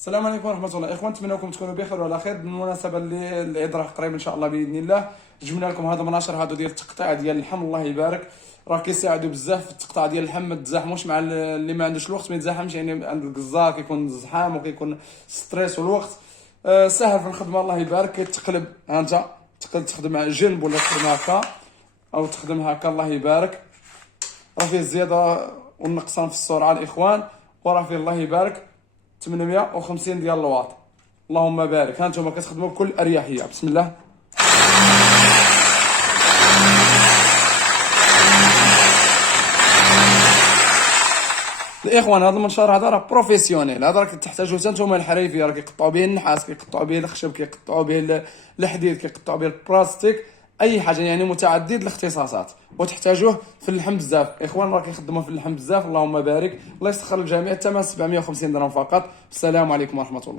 السلام عليكم ورحمة الله. إخوان نتمنىكم تكونوا بخير وعلى خير. بالمناسبة اللي العيد راه قريب إن شاء الله بإذن الله، جبنا لكم هذا المناشر هادو ديال التقطيع ديال اللحم. الله يبارك، راه كيساعدوا بزاف في التقطيع ديال اللحم. ما تزاحموش مع اللي ما عندوش الوقت، ما يتزاحمش يعني عند الجزار كيكون زحام وكيكون ستريس والوقت. سهل في الخدمة. الله يبارك. كيتقلب، ها انت تقدر تخدم جنب ولا تخدم هكا او تخدم هكا. الله يبارك. راه فيه الزيادة والنقصان في السرعة الإخوان، وراه فيه الله يبارك 850 ديال الواط. اللهم بارك. ها انتم كتخدموا بكل اريحيه. بسم الله. الاخوان هذا المنشار هذا راه بروفيسيونيل. هذا راه تحتاجوه حتى نتوما الحريفيه، راه كيقطعوا به النحاس، كيقطعوا به الخشب، كيقطعوا به الحديد، كيقطعوا به البلاستيك، اي حاجه يعني متعدد الاختصاصات، وتحتاجوه في اللحم بزاف. اخوان راه كيخدموا في اللحم بزاف. اللهم بارك. الله يسخر الجميع. الثمن 750 درهم فقط. السلام عليكم ورحمه الله.